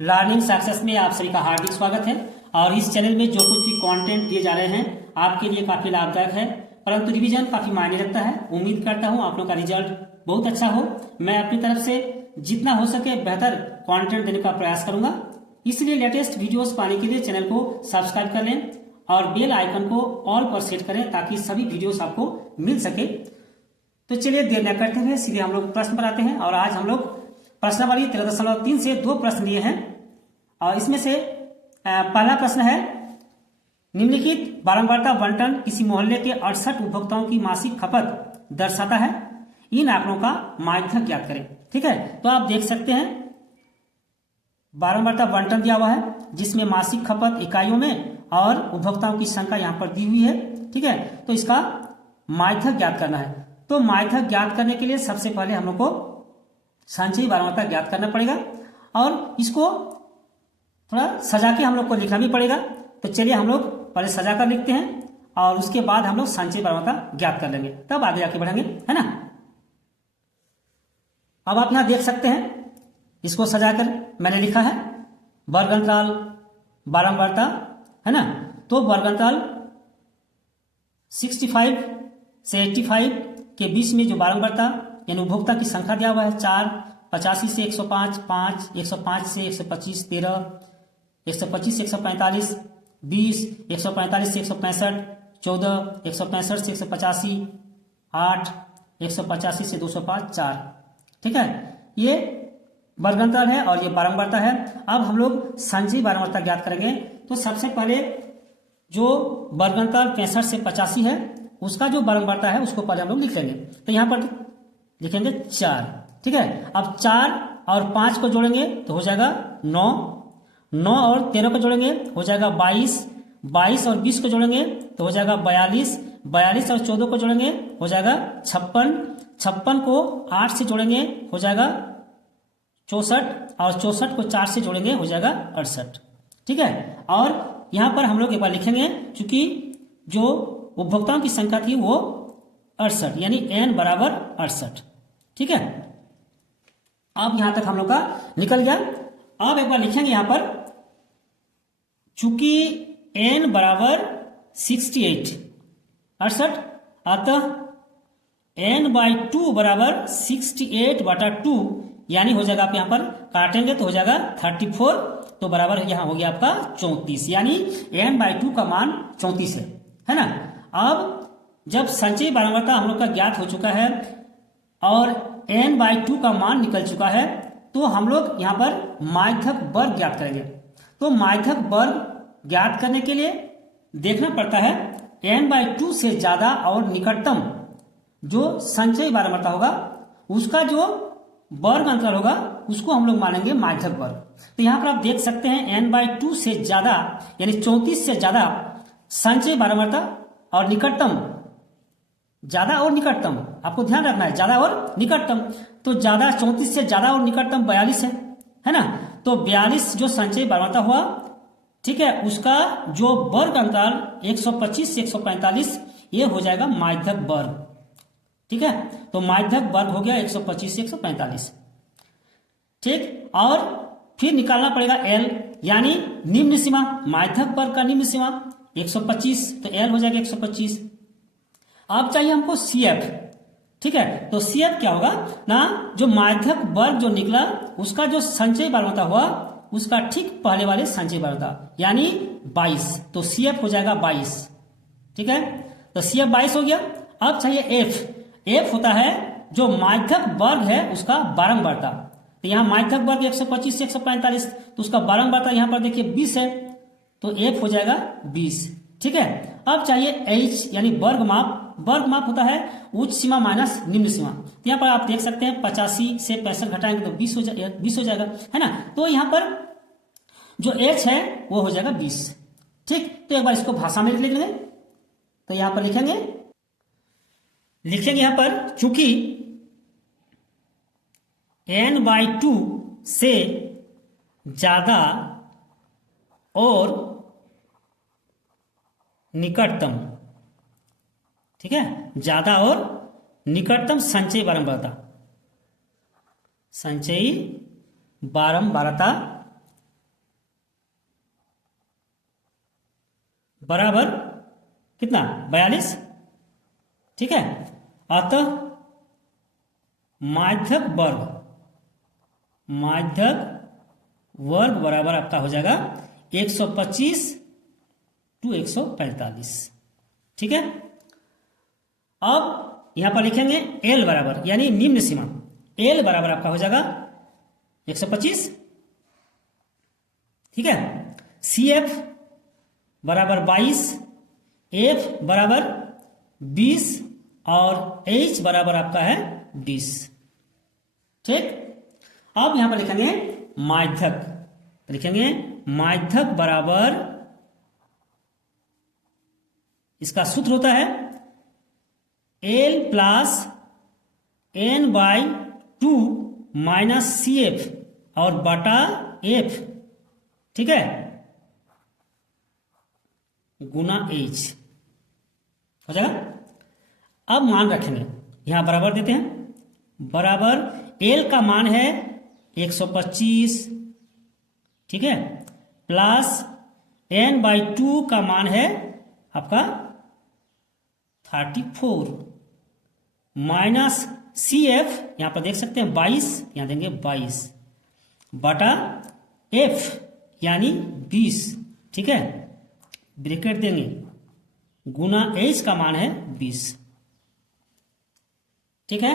Learning success में आप सभी का हार्दिक स्वागत है। और इस चैनल में जो कुछ भी कंटेंट दिए जा रहे हैं आपके लिए काफी लाभदायक है, परंतु रिवीजन काफी मायने रखता है। उम्मीद करता हूं आप लोग का रिजल्ट बहुत अच्छा हो। मैं अपनी तरफ से जितना हो सके बेहतर कंटेंट देने का प्रयास करूंगा, इसलिए लेटेस्ट वीडियोस पाने के लिए चैनल को सब्सक्राइब कर लें और बेल आइकन को ऑल पर सेट करें ताकि सभी वीडियोस आपको मिल सके। तो चलिए देर न करते हुए सीधे हम लोग प्रश्न पर आते हैं। और आज हम लोग प्रश्नावली 13.3 से 2 प्रश्न लिए हैं। और इसमें से पहला प्रश्न है, निम्नलिखित बारंबारता बंटन किसी मोहल्ले के 68 उपभोक्ताओं की मासिक खपत दर्शाता है। इन आंकड़ों का माध्यक ज्ञात करें। ठीक है, तो आप देख सकते हैं बारंबारता बंटन दिया हुआ है जिसमें मासिक खपत इकाइयों में और उपभोक्ताओं की संख्या यहां पर दी हुई है। ठीक है, तो इसका माध्यक ज्ञात करना है। तो माध्यक ज्ञात करने के लिए सबसे पहले हम लोग को संचयी बारंबारता ज्ञात करना पड़ेगा और इसको थोड़ा सजा के हम लोग को लिखना भी पड़ेगा। तो चलिए हम लोग पहले सजा कर लिखते हैं और उसके बाद हम लोग संचयी बारंबारता ज्ञात कर लेंगे, तब आगे जाके बढ़ेंगे, है ना। अब आप यहां देख सकते हैं, इसको सजाकर मैंने लिखा है वर्ग अंतराल बारंबारता, है ना। तो वर्ग अंतराल 65 से 85 के बीच में जो बारंबारता यानी उपभोक्ता की संख्या दिया हुआ है 4, 85 से 105, 5, 105 से 125, 13, 125 से 145, 20, 145 से 165, 14, 165 से 185, 8, 185 से 205, 4। ठीक है, ये वर्गांतर है और ये बारंबारता है। अब हम लोग संचयी बारंबारता ज्ञात करेंगे। तो सबसे पहले जो वर्गांतर 65 से 85 है उसका जो बारंबारता है उसको पहले हम लोग लिख लेंगे। तो यहां पर लिखेंगे 4। ठीक है, अब 4 और 5 को जोड़ेंगे तो हो जाएगा 9, 9 और 13 को जोड़ेंगे हो जाएगा 22, 22 और 20 को जोड़ेंगे तो हो जाएगा 42, 42 और 14 को जोड़ेंगे हो जाएगा 56, 56 को 8 से जोड़ेंगे हो जाएगा 64 और 64 को 4 से जोड़ेंगे हो जाएगा 68। ठीक है, और यहां पर हम लोग एक बार लिखेंगे चूंकि जो उपभोक्ताओं की संख्या थी वो 68 यानी n बराबर 68। ठीक है, अब यहां तक हम लोग का निकल गया। अब एक बार लिखेंगे यहां पर चूंकि n बराबर 68 68, अतः n/2 बराबर 68/2 यानी हो जाएगा, आप यहां पर काटेंगे तो हो जाएगा 34, तो बराबर यहां हो गया आपका 34, यानी n/2 का मान 34 है ना। अब जब संचयी बारंबारता हम लोग का ज्ञात हो चुका है और n/2 का मान निकल चुका है तो हम लोग यहां पर माध्यक वर्ग ज्ञात करेंगे। तो माध्यक वर्ग ज्ञात करने के लिए देखना पड़ता है n/2 से ज्यादा और निकटतम जो संचयी बारंबारता होगा उसका जो वर्ग अंतर होगा उसको हम लोग मानेंगे माध्यक वर्ग। तो यहां पर आप देख सकते हैं n/2 से ज्यादा यानी 34 से ज्यादा संचयी बारंबारता और निकटतम, ज्यादा और निकटतम आपको ध्यान रखना है, ज्यादा और निकटतम। तो ज्यादा 34 से ज्यादा और निकटतम 42 है ना। तो 42 जो संचयी बारंबारता हुआ, ठीक है, उसका जो वर्ग अंतराल 125 से 145 ये हो जाएगा माध्यक वर्ग। ठीक है, तो माध्यक वर्ग हो गया 125 से 145। ठीक, और फिर निकालना पड़ेगा L यानी निम्न सीमा, माध्यक वर्ग का निम्न सीमा 125, तो L हो जाएगा 125। अब चाहिए हमको CF। ठीक है, तो CF क्या होगा ना, जो माध्यक वर्ग जो निकला उसका जो संचयी बारंबारता हुआ उसका ठीक पहले वाले संचयी बारंबारता यानी 22, तो CF हो जाएगा 22। ठीक है, तो CF 22 हो गया। अब चाहिए F। F होता है जो माध्यक वर्ग है उसका बारंबारता। तो यहां माध्यक वर्ग 125 से 145, तो उसका बारंबारता यहां पर देखिए 20 है, तो F हो जाएगा 20। ठीक है, अब चाहिए H यानी वर्ग माप। वर्ग माप होता है उच्च सीमा माइनस निम्न सीमा। तो यहां पर आप देख सकते हैं 85 से 65 घटाएंगे तो 20 हो जाएगा, है ना। तो यहां पर जो H है वो हो जाएगा 20। ठीक, तो एक बार इसको भाषा में लिख लेंगे। तो यहां पर लिखेंगे यहां पर चूंकि n/2 से ज्यादा और निकटतम, ठीक है, ज्यादा और निकटतम संचयी बारंबारता बराबर कितना 42। ठीक है, अतः माध्यक वर्ग बराबर आपका हो जाएगा 125 टू 145। ठीक है, अब यहां पर लिखेंगे L बराबर यानी निम्न सीमा, L बराबर आपका हो जाएगा 125। ठीक है, CF बराबर 22, F बराबर 20 और H बराबर आपका है 20। ठीक, अब यहां पर लिखेंगे माध्यक, लिखेंगे माध्यक बराबर, इसका सूत्र होता है L plus N/2 minus CF और बटा F। ठीक है, गुना H हो जाएगा। अब मान रखेंगे, यहां बराबर देते हैं, बराबर L का मान है 125। ठीक है, प्लस N/2 का मान है आपका 34 माइनस CF यहां पर देख सकते हैं 22, यहां देंगे 22 बटा F यानी 20। ठीक है, ब्रैकेट देंगे, गुना H का मान है 20। ठीक है,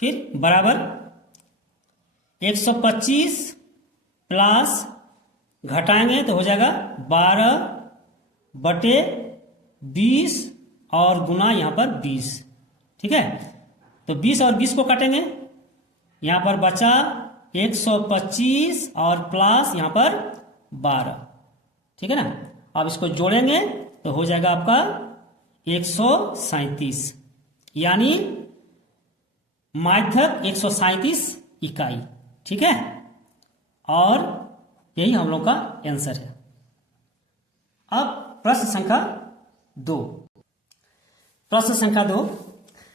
फिर बराबर 125 प्लस घटाएंगे तो हो जाएगा 12 बटे 20 और गुना यहां पर 20। ठीक है, तो 20 और 20 को काटेंगे, यहां पर बचा 125 और प्लस यहां पर 12। ठीक है ना, अब इसको जोड़ेंगे तो हो जाएगा आपका 137 यानी माध्यक 137 इकाई। ठीक है, और यही हम लोग का आंसर है। अब प्रश्न संख्या 2। प्रश्न संख्या 2,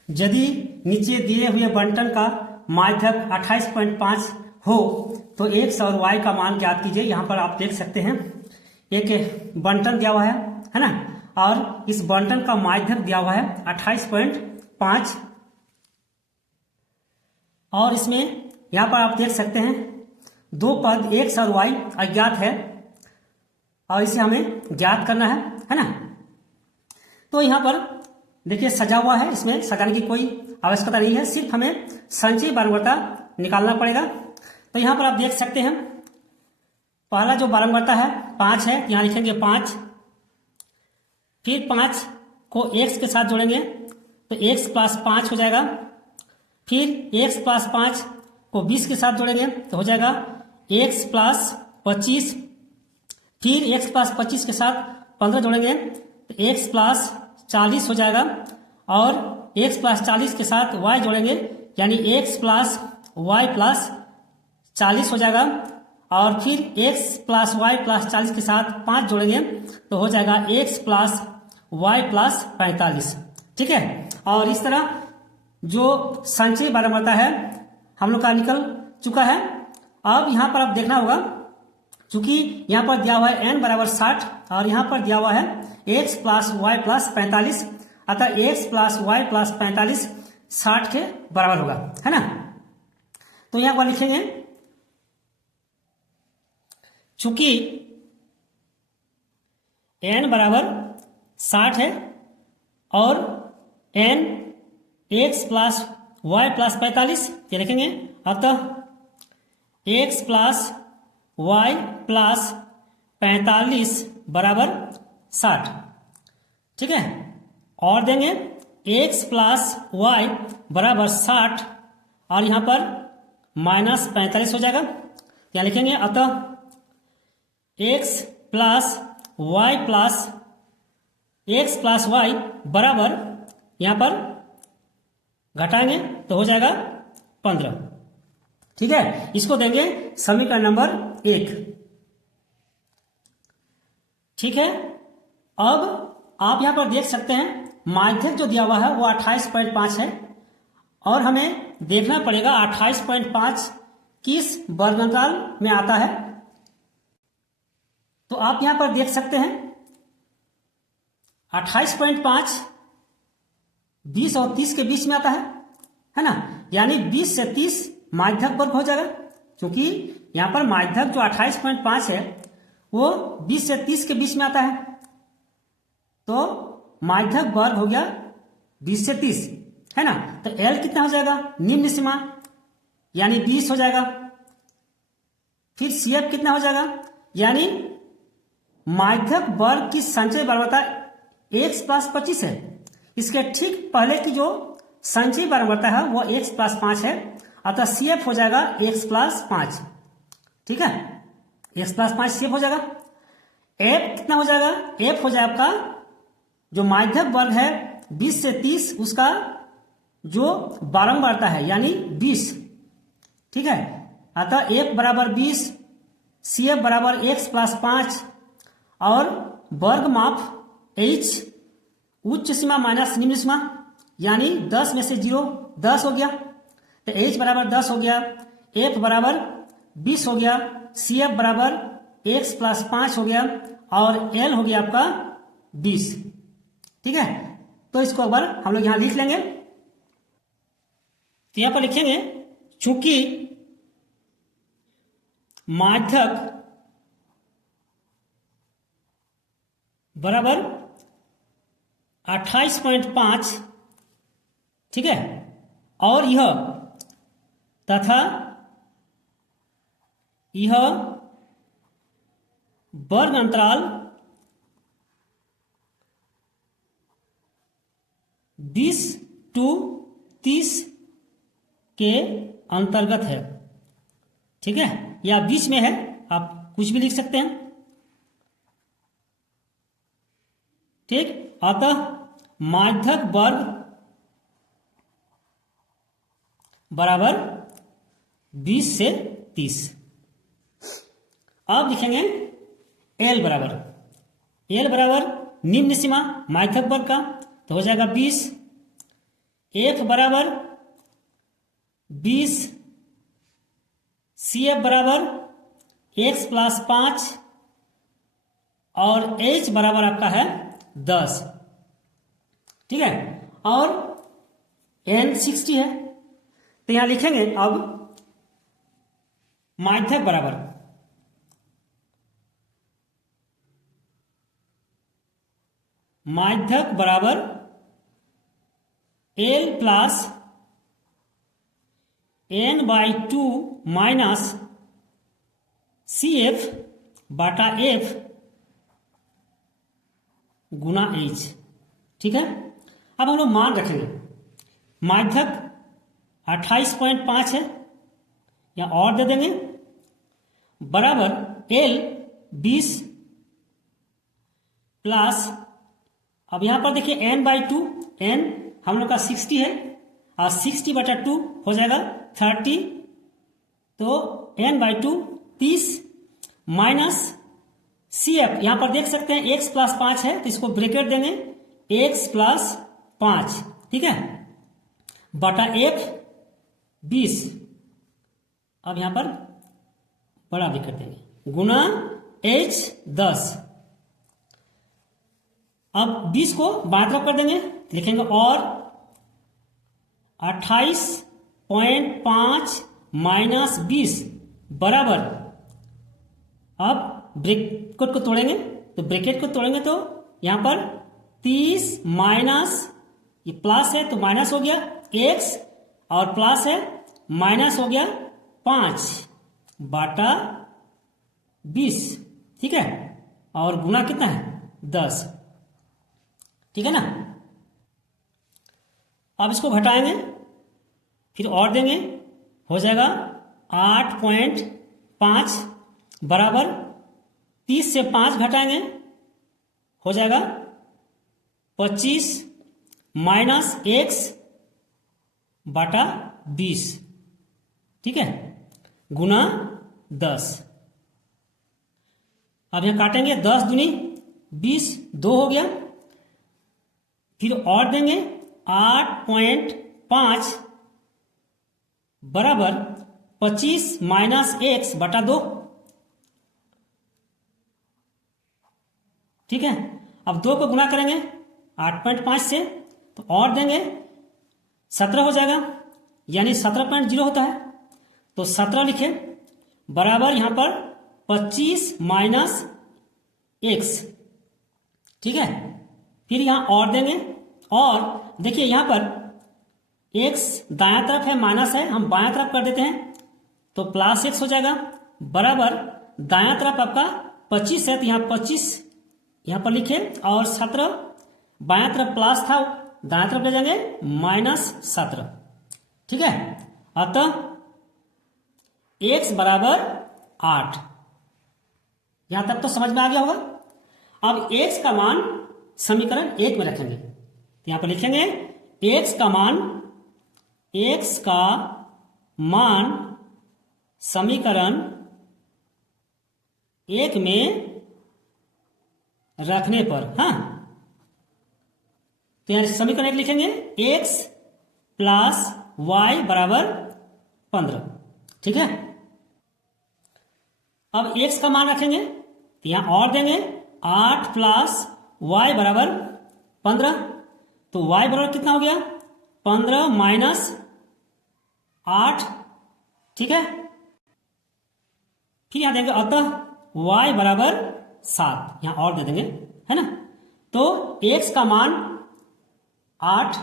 यदि नीचे दिए हुए बंटन का माध्यक 28.5 हो तो x और y का मान ज्ञात कीजिए। यहां पर आप देख सकते हैं एक बंटन दिया हुआ है ना, और इस बंटन का माध्यक दिया हुआ है 28.5 और इसमें यहां पर आप देख सकते हैं दो पद x और y अज्ञात है और इसे हमें ज्ञात करना है ना। तो यहां पर देखिए सजा हुआ है, इसमें सजाने की कोई आवश्यकता नहीं है, सिर्फ हमें संचयी बारंबारता निकालना पड़ेगा। तो यहां पर आप देख सकते हैं पहला जो बारंबारता है 5 है, यहां लिखेंगे 5, फिर 5 को x के साथ जोड़ेंगे तो x प्लस 5 हो जाएगा, फिर x प्लस 5 को 20 के साथ जोड़ेंगे तो हो जाएगा x प्लस 25, फिर x प्लस 25 के साथ 15 जोड़ेंगे तो x प्लस 40 हो जाएगा, और x प्लस 40 के साथ y जोड़ेंगे यानी x प्लस y प्लस 40 हो जाएगा, और फिर x प्लस y प्लस 40 के साथ 5 जोड़ेंगे तो हो जाएगा x प्लस y प्लस 45। ठीक है, और इस तरह जो संचयी बारंबारता है हम लोग का निकल चुका है। अब यहां पर आप देखना होगा, चूंकि यहां पर दिया हुआ है n बराबर 60 और यहां पर दिया हुआ है x प्लस y प्लस 45, अतः x प्लस y प्लस 45 60 के बराबर होगा, है ना। तो यहां पर लिखेंगे चूंकि n बराबर 60 है और n x plus y plus 45, ये लिखेंगे, अतः x प्लस y प्लस 45 बराबर 60। ठीक है, और देंगे x प्लस y बराबर 60 और यहां पर माइनस 45 हो जाएगा, क्या लिखेंगे, अतः x प्लस y बराबर यहां पर घटाएंगे तो हो जाएगा 15। ठीक है, इसको देंगे समीकरण नंबर 1। ठीक है, अब आप यहां पर देख सकते हैं माध्यक जो दिया हुआ है वो 28.5 है और हमें देखना पड़ेगा 28.5 किस वर्गकाल में आता है। तो आप यहां पर देख सकते हैं 28.5 20 और 30 के बीच में आता है ना, यानी 20 से 30 माध्यक वर्ग हो जाएगा, क्योंकि यहां पर माध्यक जो 28.5 है वो 20 से 30 के बीच में आता है, तो माध्यक वर्ग हो गया 20 से 30, है ना। तो L कितना हो जाएगा, निम्न सीमा यानी 20 हो जाएगा। फिर CF कितना हो जाएगा, यानी माध्यक वर्ग की संचयी बारंबारता x प्लस 25 है। इसके ठीक पहले की जो संचयी बारंबारता है वो x प्लस 5 है, अतः CF हो जाएगा x प्लस 5। ठीक है, x प्लस 5 CF हो जाएगा। F कितना हो जाएगा, F हो जाएगा आपका जो माध्यक वर्ग है 20 से 30 उसका जो बारंबारता है यानी 20। ठीक है, अतः F बराबर 20, CF बराबर x प्लस 5 और वर्ग माप h उच्च सीमा माइनस निम्न सीमा यानी 10 में से 0 10 हो गया, तो h बराबर 10 हो गया, F बराबर 20 हो गया, CF बराबर x प्लस 5 हो गया और L हो गया आपका 20। ठीक है, तो इसको एक बार हम लोग यहां लिख लेंगे। तो यहां पर लिखेंगे चूंकि माध्यक बराबर 28.5, ठीक है, और यह तथा यह वर्ग अंतराल 20 to 30 के अंतर्गत है। ठीक है, या बीच में है, आप कुछ भी लिख सकते हैं। ठीक, अतः माध्यक वर्ग बराबर 20 से 30। अब लिखेंगे L बराबर निम्न सीमा माध्यक वर्ग का, तो हो जाएगा 20। F बराबर 20, CF बराबर x प्लस 5 और h बराबर आपका है 10। ठीक है, और n 60 है, तो यहां लिखेंगे अब माध्यक बराबर L plus n/2 minus CF बटा F गुना H। ठीक है, अब हम लोग मान रखेंगे माध्यक 28.5 है, या और दे देंगे बराबर L 20 प्लस, अब यहां पर देखिए n/2, n हम लोग का 60 है और 60 बटा 2 हो जाएगा 30, तो n/2 30 माइनस CF, यहां पर देख सकते हैं x प्लस 5 है, तो इसको ब्रैकेट देंगे x प्लस 5, ठीक है, बटा F 20, अब यहां पर बड़ा ब्रैकेट देंगे गुना H 10। अब 20 को बाएं तरफ कर देंगे, लिखेंगे और 28.5 माइनस 20 बराबर, अब ब्रैकेट को तोड़ेंगे, तो ब्रैकेट को तोड़ेंगे तो यहां पर 30 माइनस, ये प्लस है तो माइनस हो गया x, और प्लस है माइनस हो गया 5 बटा 20। ठीक है, और गुना कितना है 10। ठीक है ना, अब इसको घटाएंगे फिर और देंगे, हो जाएगा 8.5 बराबर 30 से 5 घटाएंगे हो जाएगा 25 माइनस x बटा 20। ठीक है, गुना 10। अब यहां काटेंगे 10 दूनी 20, 2 हो गया, फिर और देंगे 8.5 बराबर 25 माइनस x बटा 2, ठीक है। अब 2 को गुना करेंगे 8.5 से तो और देंगे 17 हो जाएगा, यानी 17.0 होता है। तो 17 लिखे बराबर यहां पर 25 माइनस x, ठीक है। फिर यहां और देंगे, और देखिए यहां पर x दायां तरफ है, माइनस है, हम बायां तरफ कर देते हैं तो प्लस x हो जाएगा, बराबर दायां तरफ आपका 25 है तो यहां 25 यहां पर लिखे, और 17 बायां तरफ प्लस था, दायां तरफ ले जाएंगे -17, ठीक है। अतः x बराबर 8। यहां तक तो समझ में आ गया होगा। अब x का मान समीकरण 1 में रखेंगे, तो यहां पर लिखेंगे x का मान समीकरण 1 में रखने पर, हाँ, तो यहां समीकरण 1 लिखेंगे x प्लस y बराबर 15, ठीक है। अब x का मान रखेंगे तो यहां और देंगे 8 प्लस y बराबर 15, तो y बराबर कितना हो गया 15 माइनस 8, ठीक है। फिर यहां देंगे अतः y बराबर 7, यहां और दे देंगे, है ना। तो x का मान 8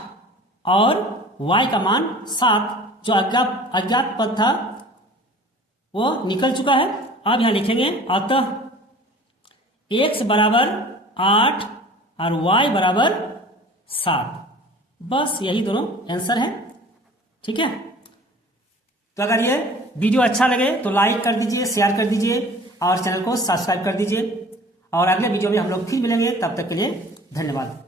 और y का मान 7, जो अज्ञात पद था वो निकल चुका है। अब यहां लिखेंगे अतः x बराबर 8 और y बराबर 7, बस यही दोनों आंसर है, ठीक है। तो अगर ये वीडियो अच्छा लगे तो लाइक कर दीजिए, शेयर कर दीजिए और चैनल को सब्सक्राइब कर दीजिए, और अगले वीडियो में हम लोग फिर मिलेंगे। तब तक के लिए धन्यवाद।